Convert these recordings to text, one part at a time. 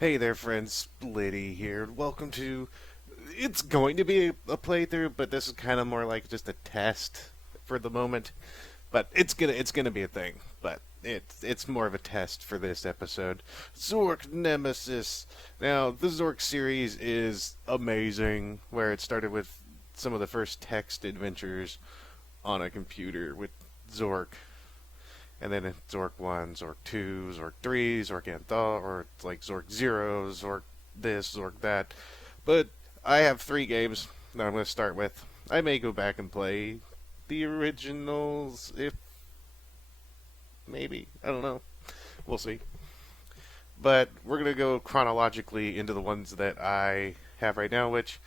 Hey there, friends. Splitty here. Welcome to. It's going to be a playthrough, but this is kind of more like just a test for the moment. But it's gonna be a thing. But it's more of a test for this episode. Zork Nemesis. Now the Zork series is amazing. Where it started with some of the first text adventures on a computer with Zork, and then it's Zork 1, Zork 2, Zork 3, Zork Anthol, or it's like Zork 0, Zork this, Zork that. But I have 3 games that I'm going to start with. I may go back and play the originals, if maybe. I don't know. We'll see. But we're going to go chronologically into the ones that I have right now, which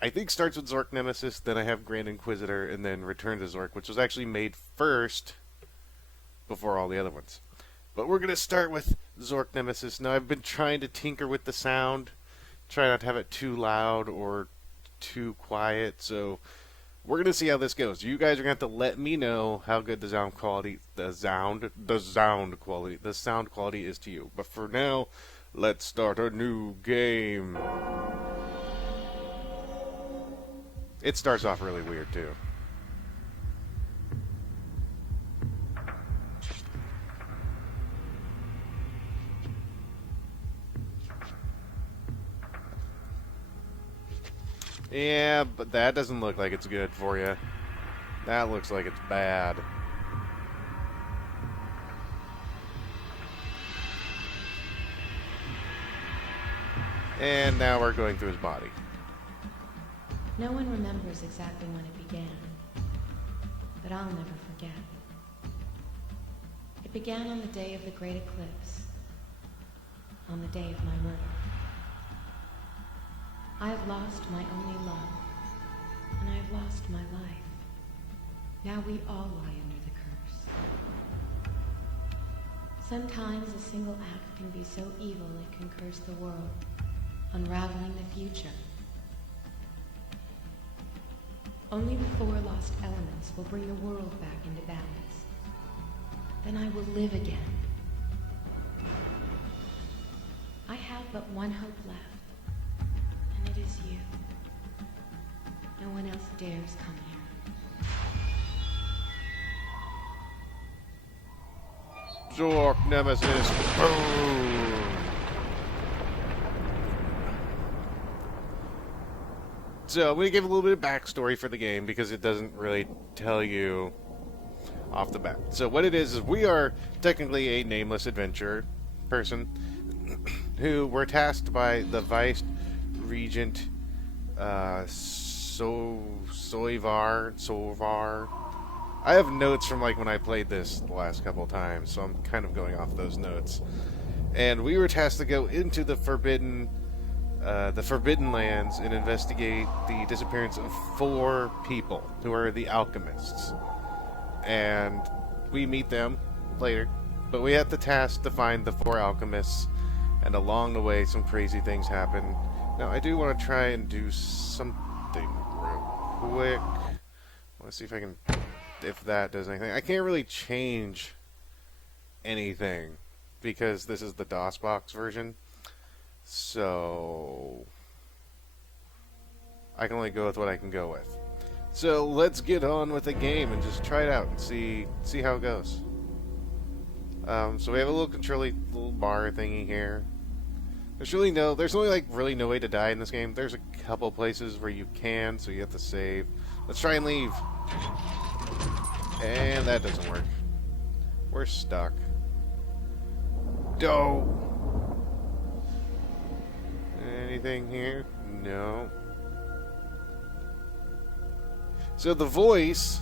I think starts with Zork Nemesis, then I have Grand Inquisitor, and then Return to Zork, which was actually made first before all the other ones. But we're going to start with Zork Nemesis. Now, I've been trying to tinker with the sound, try not to have it too loud or too quiet, so we're going to see how this goes. You guys are going to have to let me know how good the sound quality, the sound quality is to you. But for now, let's start a new game. It starts off really weird, too. Yeah, but that doesn't look like it's good for you. That looks like it's bad. And now we're going through his body. No one remembers exactly when it began, but I'll never forget. It began on the day of the Great Eclipse, on the day of my murder. I have lost my only love, and I have lost my life. Now we all lie under the curse. Sometimes a single act can be so evil it can curse the world, unraveling the future. Only the 4 lost elements will bring the world back into balance. Then I will live again. I have but one hope left, and it is you. No one else dares come here. Zork Nemesis. Boom. So I'm going to give a little bit of backstory for the game because it doesn't really tell you off the bat. So what it is we are technically a nameless adventurer person who were tasked by the Vice Regent Soivar. I have notes from like when I played this the last couple of times, so I'm kind of going off those notes. And we were tasked to go into the Forbidden Lands and investigate the disappearance of 4 people who are the alchemists. And we meet them later, but we have the task to find the 4 alchemists, and along the way some crazy things happen. Now I do want to try and do something real quick. I want to see if I can, if that does anything. I can't really change anything because this is the DOSBox version. So I can only go with what I can go with. So let's get on with the game and just try it out and see how it goes. So we have a little little bar thingy here. There's only like really no way to die in this game. There's a couple places where you can, so you have to save. Let's try and leave. And that doesn't work. We're stuck. Doe. Anything here? No. So the voice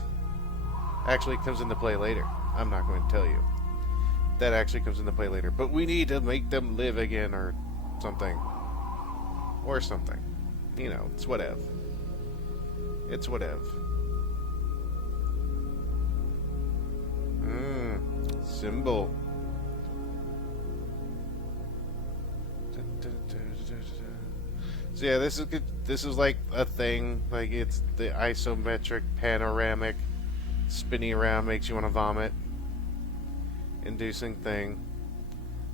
actually comes into play later. I'm not going to tell you. That actually comes into play later. But we need to make them live again or something. Or something. You know, it's whatever. It's whatever. Symbol. So yeah, this is like a thing. Like it's the isometric, panoramic, spinning around, makes you want to vomit, inducing thing.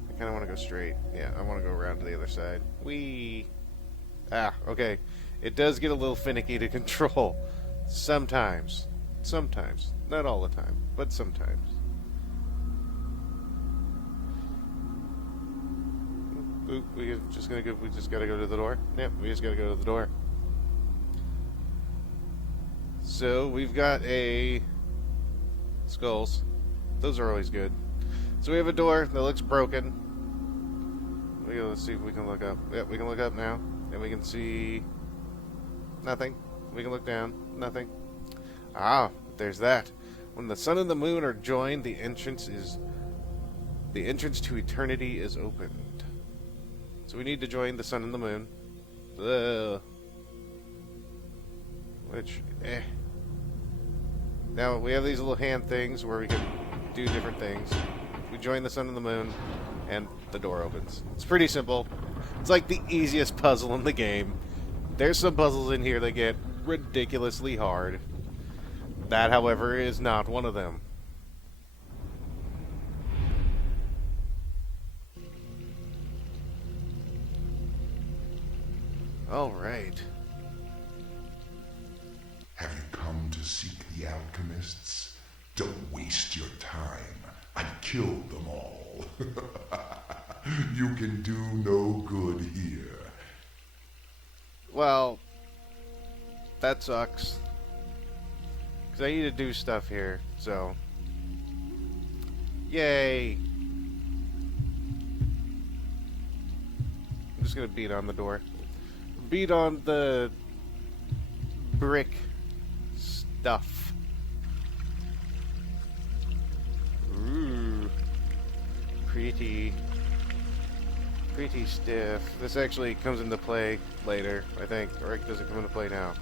I kind of want to go straight. Yeah, I want to go around to the other side. Whee! Ah, okay. It does get a little finicky to control. Sometimes. Sometimes. Not all the time, but sometimes. Ooh, we just gotta go to the door. Yep, we just gotta go to the door. So we've got a skulls. Those are always good. So we have a door that looks broken. Let's see if we can look up. Yep, we can look up now, and we can see nothing. We can look down. Nothing. Ah, there's that. When the sun and the moon are joined, the entrance to eternity is opened. So we need to join the sun and the moon. Which, Now, we have these little hand things where we can do different things. We join the sun and the moon, and the door opens. It's pretty simple. It's like the easiest puzzle in the game. There's some puzzles in here that get ridiculously hard. That, however, is not one of them. All right. Have you come to seek the alchemists? Don't waste your time. I've killed them all. You can do no good here. Well, that sucks. Because I need to do stuff here, so. Yay! I'm just gonna beat on the door. Beat on the brick stuff. Ooh. Pretty stiff. This actually comes into play later, I think. Or does it come into play now?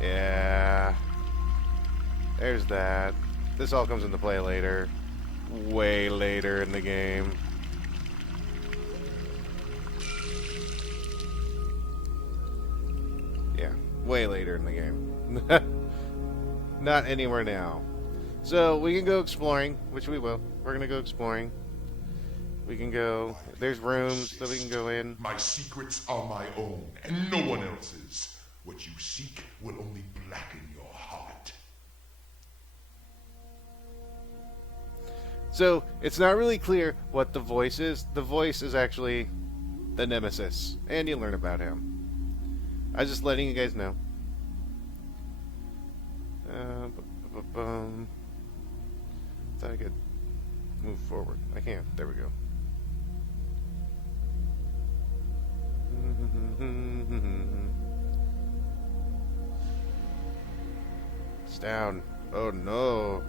Yeah. There's that. This all comes into play later. Way later in the game. Yeah, way later in the game. Not anywhere now. So, we can go exploring, which we will. We're gonna go exploring. We can go... There's rooms that we can go in. My secrets are my own, and no one else's. What you seek will only blacken your heart. So, it's not really clear what the voice is. The voice is actually the Nemesis, and you learn about him. I was just letting you guys know. Thought I could move forward. I can't. There we go. It's down. Oh no.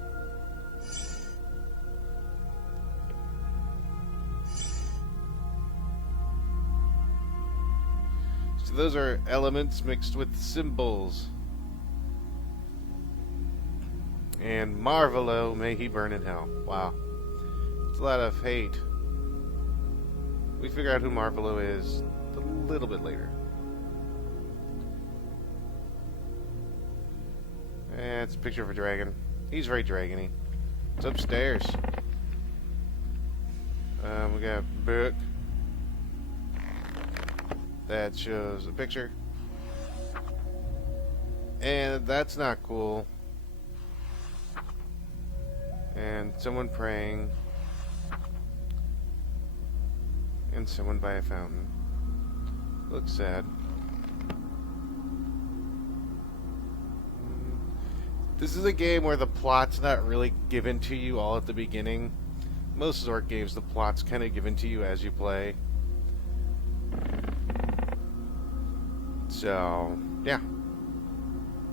So those are elements mixed with symbols. And Marvelo, may he burn in hell. Wow. It's a lot of hate. We figure out who Marvelo is a little bit later. It's a picture of a dragon. He's very dragony. It's upstairs. We got a book that shows a picture. And that's not cool. And someone praying. And someone by a fountain. Looks sad. This is a game where the plot's not really given to you all at the beginning. Most Zork games, the plot's kind of given to you as you play. So, yeah.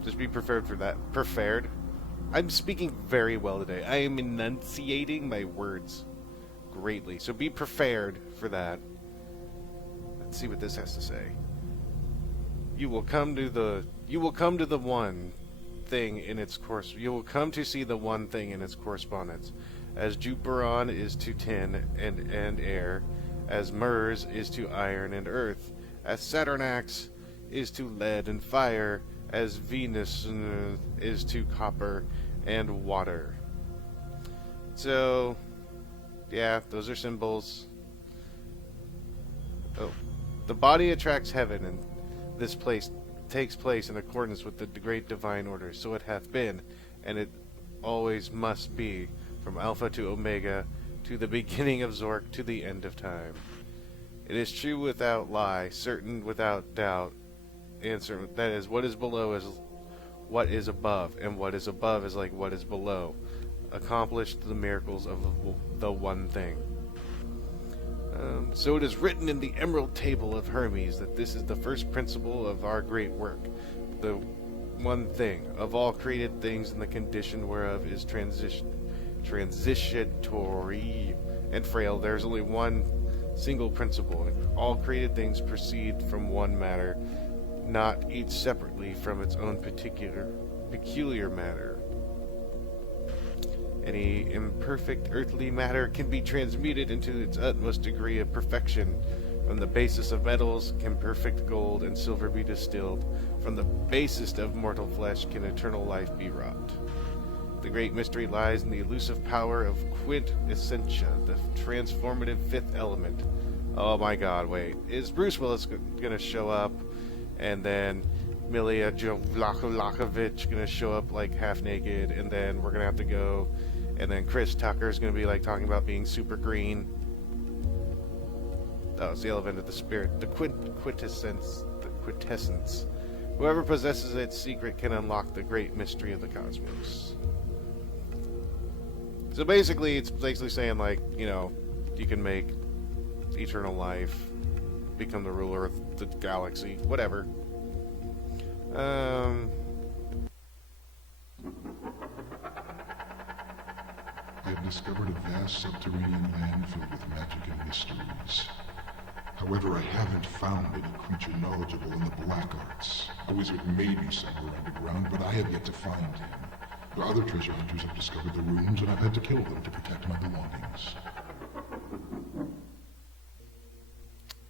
Just be prepared for that. Prepared. I'm speaking very well today. I am enunciating my words greatly. So be prepared for that. Let's see what this has to say. You will come to the one thing in its course. You will come to see the one thing in its correspondence. As Juperon is to tin and air, as Murs is to iron and earth, as Saturnax is to lead and fire, as Venus is to copper and water. So, yeah, those are symbols. Oh, the body attracts heaven, and this place takes place in accordance with the great divine order. So it hath been, and it always must be, from Alpha to Omega, to the beginning of Zork, to the end of time. It is true without lie, certain without doubt, and certain, that is, what is below is what is above, and what is above is like what is below. Accomplished the miracles of the one thing. So it is written in the Emerald Table of Hermes that this is the first principle of our great work, the one thing of all created things, and the condition whereof is transitory and frail. There is only one single principle, and all created things proceed from one matter, not each separately from its own peculiar matter. Any imperfect earthly matter can be transmuted into its utmost degree of perfection. From the basis of metals can perfect gold and silver be distilled. From the basest of mortal flesh can eternal life be wrought. The great mystery lies in the elusive power of quintessentia, the transformative fifth element. Oh my god, wait. Is Bruce Willis going to show up? And then Milia Jovovich going to show up like half naked, and then we're going to have to go, and then Chris Tucker's going to be like talking about being super green. Oh, it's the element of the spirit, the quintessence. Whoever possesses its secret can unlock the great mystery of the cosmos. So basically, it's basically saying, like, you know, you can make eternal life, become the ruler of the galaxy, whatever. I have discovered a vast subterranean land filled with magic and mysteries. However, I haven't found any creature knowledgeable in the black arts. A wizard may be somewhere underground, but I have yet to find him. Other treasure hunters have discovered the ruins, and I've had to kill them to protect my belongings.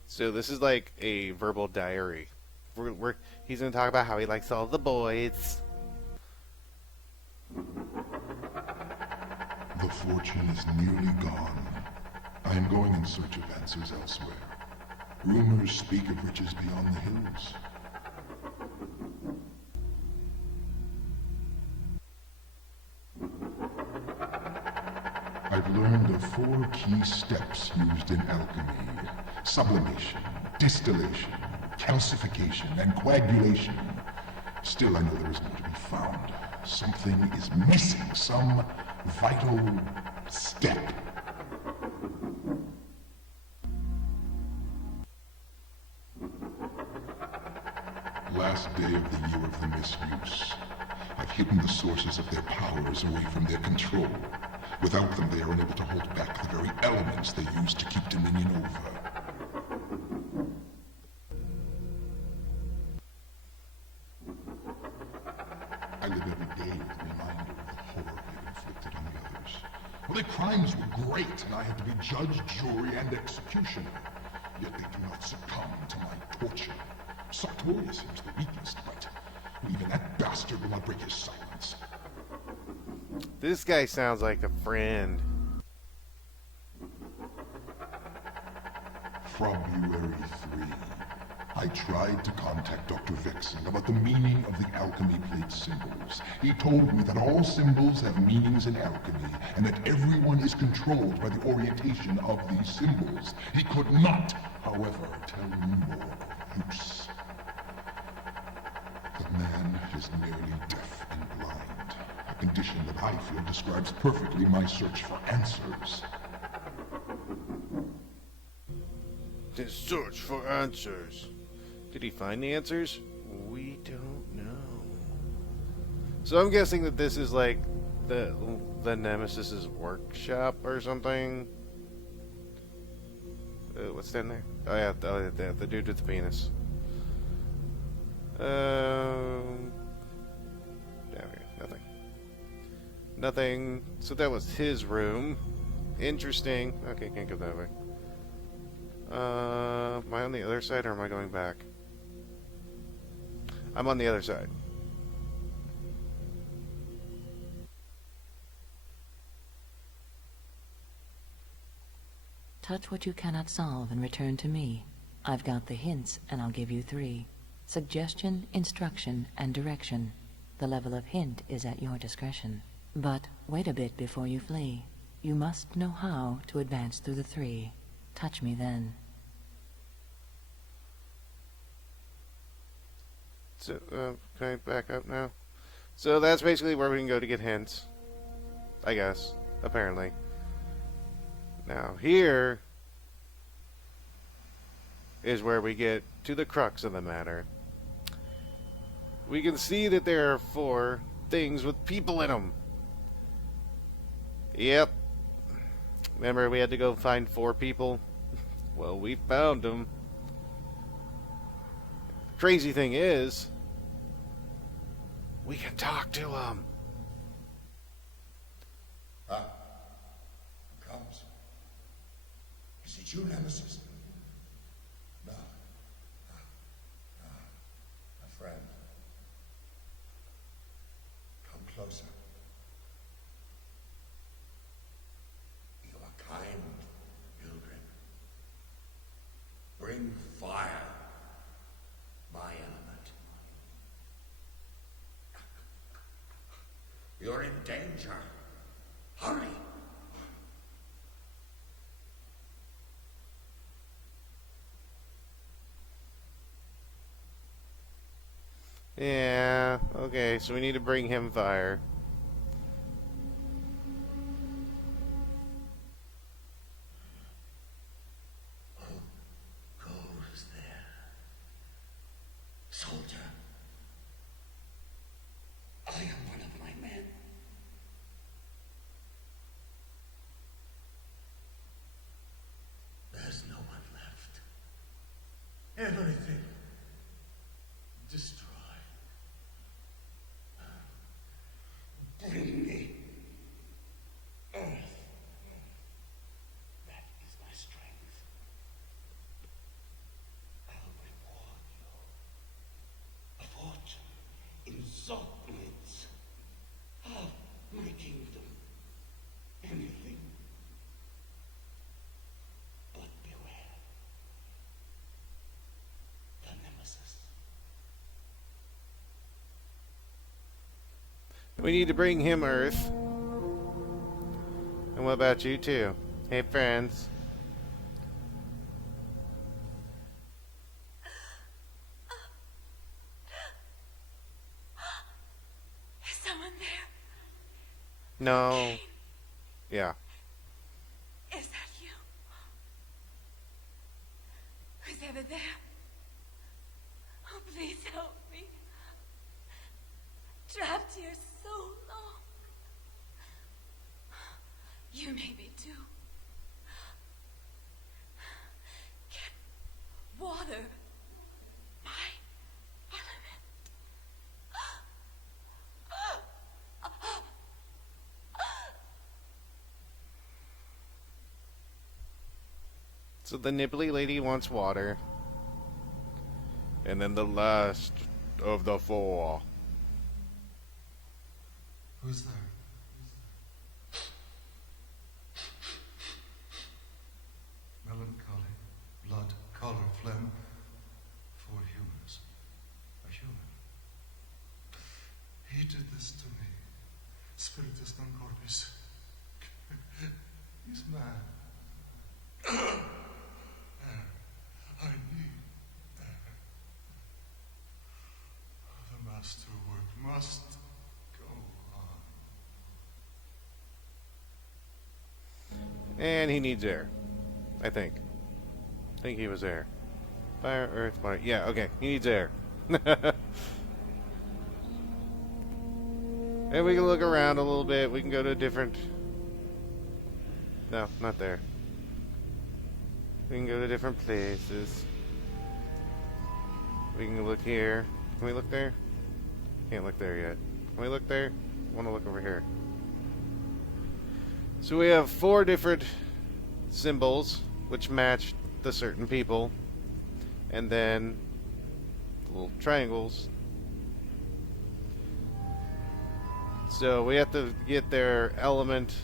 So this is like a verbal diary. He's going to talk about how he likes all the boys. The fortune is nearly gone. I am going in search of answers elsewhere. Rumors speak of riches beyond the hills. I've learned of 4 key steps used in alchemy: sublimation, distillation, calcification, and coagulation. Still, I know there is more to be found. Something is missing, some vital step. Last day of the year of the misuse. I've hidden the sources of their powers away from their control. Without them, they are unable to hold back the very elements they use to keep dominion over. I live every day with a reminder of the horror they've inflicted on the others. Well, their crimes were great, and I had to be judge, jury, and executioner. Yet they do not succumb to my torture. Sartorius seems the weakest, but even that bastard will not break his silence. This guy sounds like a friend. February 3. I tried to contact Dr. Vexen about the meaning of the alchemy plate symbols. He told me that all symbols have meanings in alchemy, and that everyone is controlled by the orientation of these symbols. He could not, however, tell me more of use. The man is nearly deaf and blind, a condition that I feel describes perfectly my search for answers. The search for answers. Did he find the answers? We don't know. So I'm guessing that this is like the Nemesis's workshop or something. What's down there? Oh yeah, the dude with the penis. Down here, nothing. Nothing. So that was his room. Interesting. Okay, can't go that way. Am I on the other side or am I going back? I'm on the other side. Touch what you cannot solve and return to me. I've got the hints, and I'll give you 3. Suggestion, instruction, and direction. The level of hint is at your discretion. But wait a bit before you flee. You must know how to advance through the 3. Touch me then. So, can I back up now? So that's basically where we can go to get hints. I guess. Apparently. Now, here is where we get to the crux of the matter. We can see that there are 4 things with people in them. Yep. Remember we had to go find 4 people? Well, we found them. Crazy thing is, we can talk to them. Comes. Is it you, Nemesis? No. My friend. Come closer. You are kind, pilgrim. Bring fire. My element. You're in danger. Hurry! Yeah, okay, so we need to bring him fire. Who goes there? Soldier. I am one of my men. There's no one left. Everything destroyed. Bring me earth. That is my strength. I'll reward you. A fortune in Zork Nemesis. Of my kingdom. Anything. But beware. The Nemesis. We need to bring him Earth. And what about you too? Hey friends. Is someone there? No. Yeah. Is that you? Who's ever there? Oh, please help me. Trapped here so long. You may be too. Get water. My element. So the nibbly lady wants water. And then the last of the 4. Who's there? Melancholy, blood, color, phlegm. 4 humans. A human. He did this to me. Spiritus non corpus. He's mad. I need the master work must go on. And he needs air. I think he was air. Fire, earth, water. Yeah, okay. He needs air. And we can look around a little bit. We can go to a different... No, not there. We can go to different places. We can look here. Can we look there? Can't look there yet. Can we look there? I want to look over here. So we have 4 different symbols which match the certain people. And then little triangles. So we have to get their element.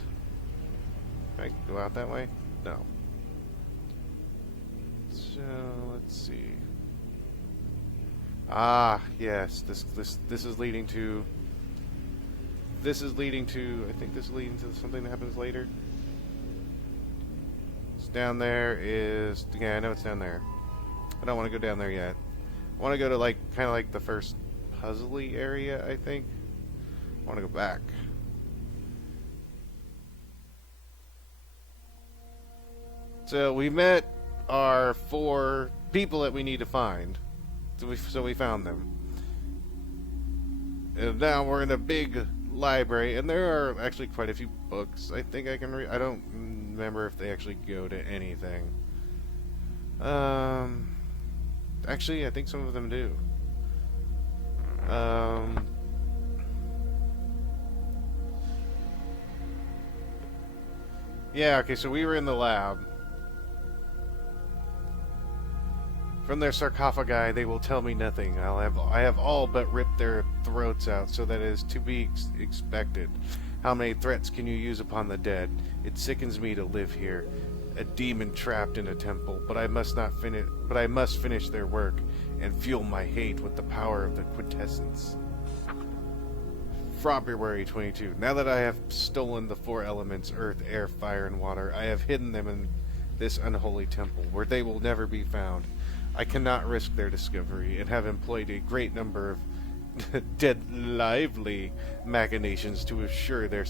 Can I go out that way? No. So let's see. Ah, yes. This is leading to. This is leading to. I think this is leading to something that happens later. It's down there is. Yeah, I know it's down there. I don't want to go down there yet. I want to go to like kind of like the first puzzly area. I think. I want to go back. So we met our 4 people that we need to find. So we found them. And now we're in a big library, and there are actually quite a few books I think I can read. I don't remember if they actually go to anything. Actually, I think some of them do. Yeah, okay, so we were in the lab. From their sarcophagi, they will tell me nothing. I have all but ripped their throats out, so that it is to be expected. How many threats can you use upon the dead? It sickens me to live here, a demon trapped in a temple. But I must finish their work and fuel my hate with the power of the quintessence. February 22. Now that I have stolen the 4 elements, earth, air, fire, and water, I have hidden them in this unholy temple, where they will never be found. I cannot risk their discovery, and have employed a great number of lively machinations to assure their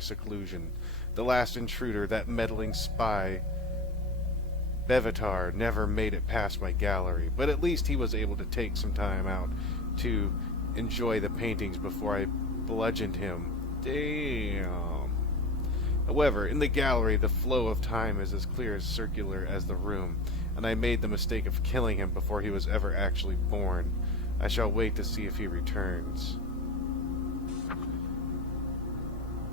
seclusion. The last intruder, that meddling spy, Bevatar, never made it past my gallery, but at least he was able to take some time out to enjoy the paintings before I bludgeoned him. Damn. However, in the gallery, the flow of time is as clear as circular as the room, and I made the mistake of killing him before he was ever actually born. I shall wait to see if he returns.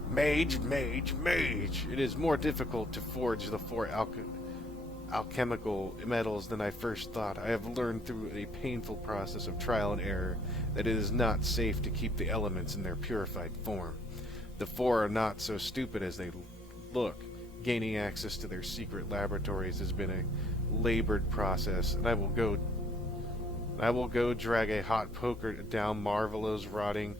Mage, mage, mage! It is more difficult to forge the 4 alchemical metals than I first thought. I have learned through a painful process of trial and error that it is not safe to keep the elements in their purified form. The 4 are not so stupid as they look. Gaining access to their secret laboratories has been a labored process, and I will go drag a hot poker down Marvelo's rotting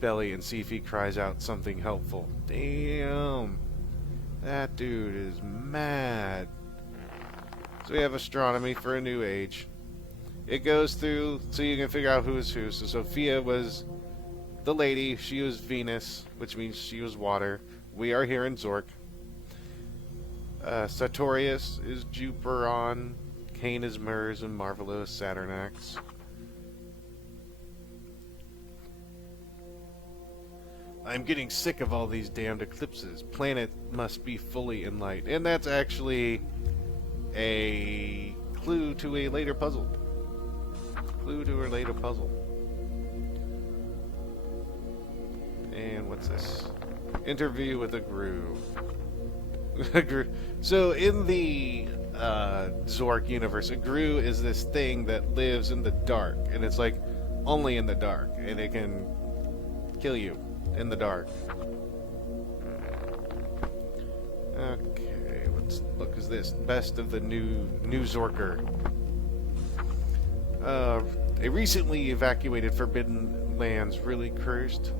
belly and see if he cries out something helpful. Damn. That dude is mad. So we have astronomy for a new age. It goes through so you can figure out who is who. So Sophia was the lady. She was Venus, which means she was water. We are here in Zork. Sartorius is Juperon. Cain is Mers, and Marvelo is Saturnax. I'm getting sick of all these damned eclipses. Planet must be fully in light. And that's actually a clue to a later puzzle. And what's this? Interview with a Gru. So in the Zork universe, a Gru is this thing that lives in the dark, and it's like only in the dark, and it can kill you in the dark. Okay, what book is this? Best of the New Zorker. A recently evacuated Forbidden Lands really cursed?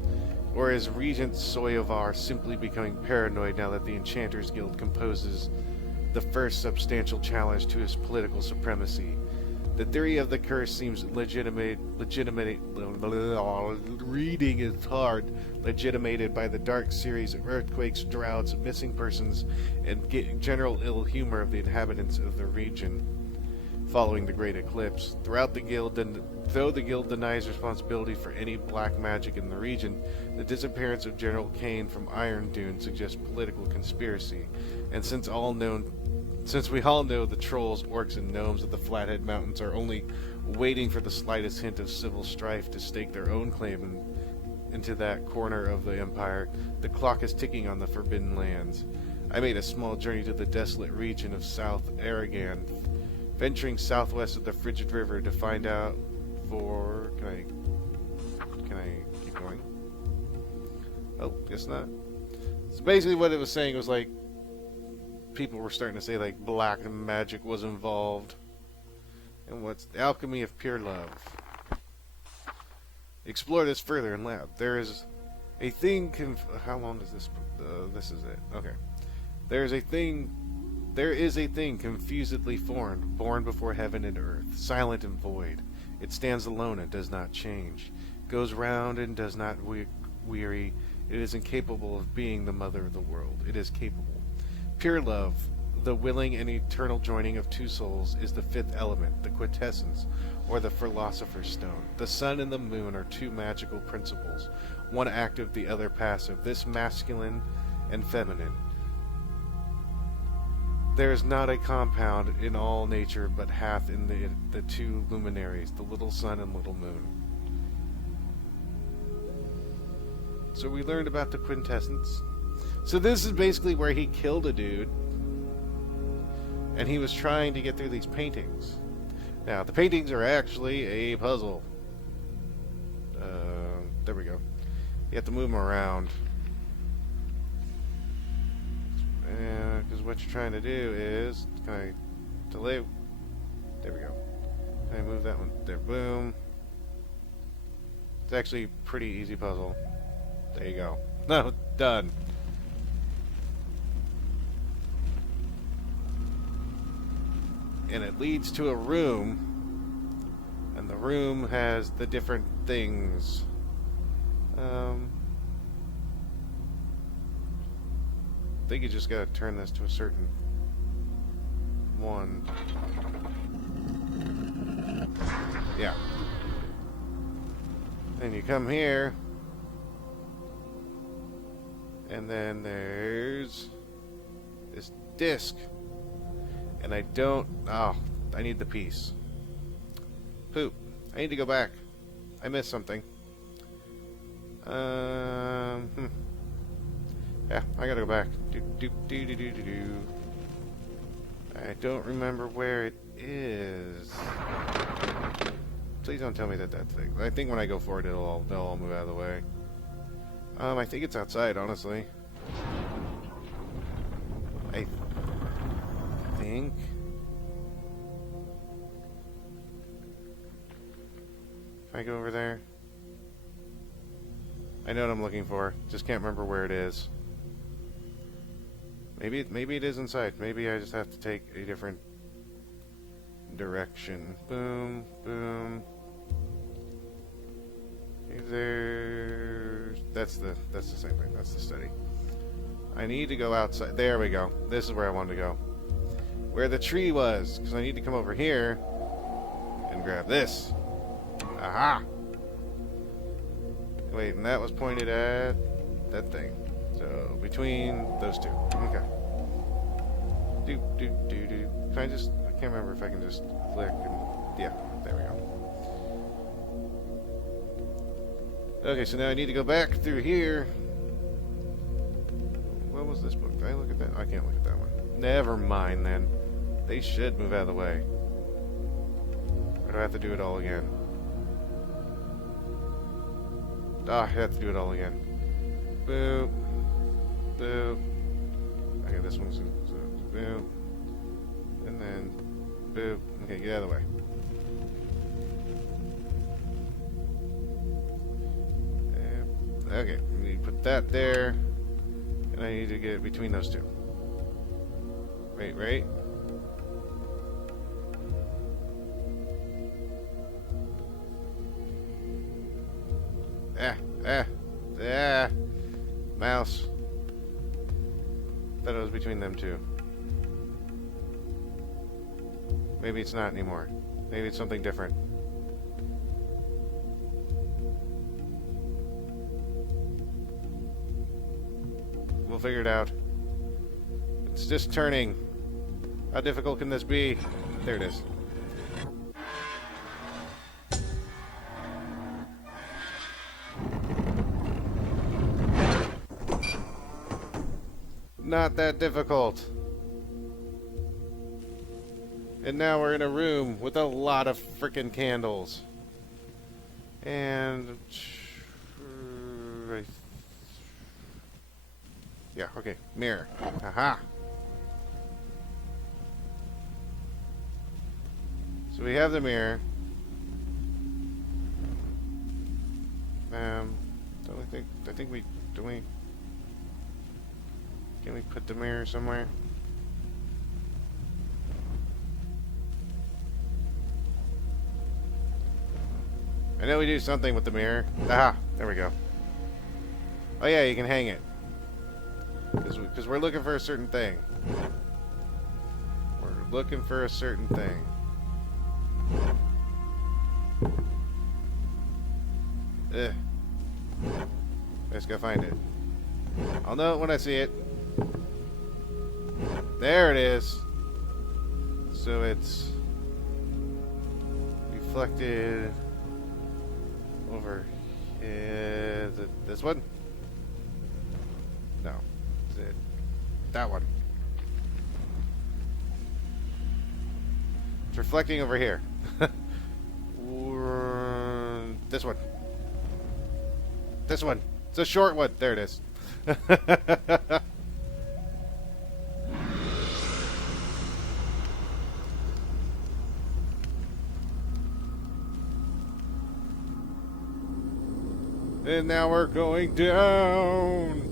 Or is Regent Soyovar simply becoming paranoid now that the Enchanters Guild composes the first substantial challenge to his political supremacy? The theory of the curse seems reading is hard, legitimated by the dark series of earthquakes, droughts, missing persons, and general ill humor of the inhabitants of the region following the Great Eclipse. Throughout the guild, though the guild denies responsibility for any black magic in the region, the disappearance of General Kane from Iron Dune suggests political conspiracy. And since we all know the trolls, orcs, and gnomes of the Flathead Mountains are only waiting for the slightest hint of civil strife to stake their own claim into that corner of the Empire, the clock is ticking on the Forbidden Lands. I made a small journey to the desolate region of South Aragon, venturing southwest of the Frigid River to find out for... Can I keep going? Oh, guess not. So basically what it was saying was like, people were starting to say like black magic was involved. And what's the alchemy of pure love? Explore this further in lab. There is a thing. How long is this? This is it. Okay. There is a thing confusedly formed, born before heaven and earth, silent and void. It stands alone and does not change, goes round and does not weary. It is incapable of being the mother of the world. It is capable. Pure love, the willing and eternal joining of two souls, is the fifth element, the quintessence, or the philosopher's stone. The sun and the moon are two magical principles, one active, the other passive, this masculine and feminine. There is not a compound in all nature, but hath in the two luminaries, the little sun and little moon. So we learned about the quintessence. So this is basically where he killed a dude, and he was trying to get through these paintings. Now, the paintings are actually a puzzle. There we go. You have to move them around. Because what you're trying to do is, can I delay? There we go. Can I move that one? There, boom. It's actually a pretty easy puzzle. There you go. No, done. And it leads to a room, and the room has the different things. I think you just gotta turn this to a certain one. Yeah. And you come here, and then there's this disc. And I don't... Oh, I need the piece. Poop. I need to go back. I missed something. Yeah, I gotta go back. I don't remember where it is. Please don't tell me that thing. I think when I go for it, they'll all move out of the way. I think it's outside, honestly. I think. If I go over there, I know what I'm looking for. Just can't remember where it is. Maybe it is inside. Maybe I just have to take a different direction. Boom, boom. There. That's the same thing. That's the study. I need to go outside. There we go. This is where I wanted to go. Where the tree was, because I need to come over here and grab this. Aha! Wait, and that was pointed at that thing. So, between those two. Okay. Do. Can I just... I can't remember if I can just click and... Yeah, there we go. Okay, so now I need to go back through here. What was this book? Did I look at that? I can't look at that one. Never mind, then. They should move out of the way. Or do I have to do it all again? Ah, I have to do it all again. Boop. Boop. Okay, this one's... boop. And then... boop. Okay, get out of the way. Okay, we need to put that there. And I need to get between those two. Wait, right? Mouse. Thought it was between them two. Maybe it's not anymore. Maybe it's something different. We'll figure it out. It's just turning. How difficult can this be? There it is. Not that difficult. And now we're in a room with a lot of frickin' candles. And... yeah, okay. Mirror. Aha! So we have the mirror. Don't we think? I think we do we. Can we put the mirror somewhere? I know we do something with the mirror. Aha! There we go. Oh yeah, you can hang it. Because we're looking for a certain thing. We're looking for a certain thing. Ugh. I just gotta find it. I'll know it when I see it. There it is. So it's reflected over here. Is it this one? No. Is it that one? It's reflecting over here. This one. This one. It's a short one. There it is. And now we're going down.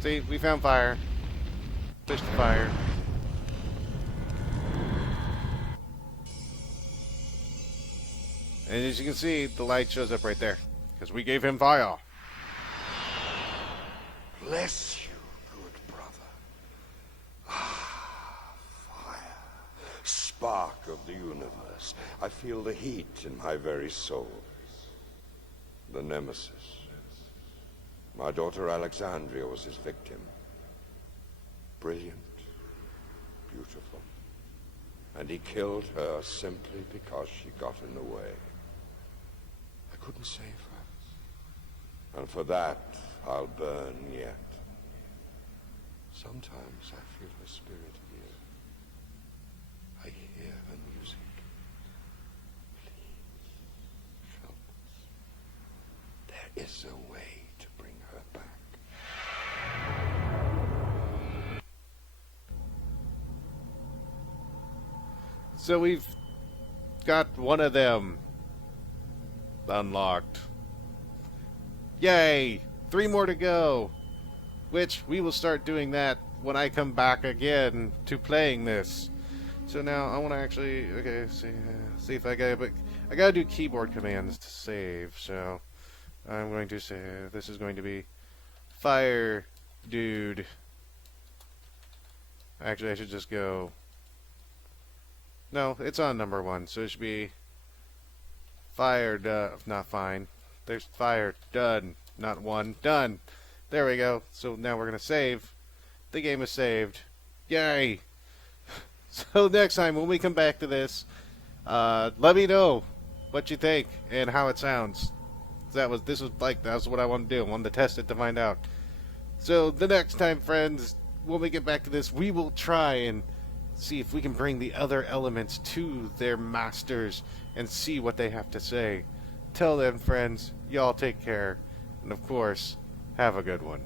See, we found fire. Push the fire. And as you can see, the light shows up right there. Because we gave him fire. Bless you, good brother. Ah, fire. Spark of the universe. I feel the heat in my very soul. The Nemesis. My daughter Alexandria was his victim. Brilliant. Beautiful. And he killed her simply because she got in the way. I couldn't save her. And for that, I'll burn yet. Sometimes I feel her spirit here. I hear her music. Please, help us. There is a way to bring her back. So we've got one of them unlocked. Yay! 3 more to go. Which we will start doing that when I come back again to playing this. So now I want to actually see if I gotta do keyboard commands to save. So I'm going to say this is going to be fire dude. Actually, I should just go. No, it's on number 1, so it should be fire not fine. There's fire done, not 1 done. There we go. So now we're gonna save. The game is saved. Yay! So next time when we come back to this, let me know what you think and how it sounds. That was what I wanted to do. I wanted to test it to find out. So the next time, friends, when we get back to this, we will try and see if we can bring the other elements to their masters and see what they have to say. Till then, friends, y'all take care, and of course, have a good one.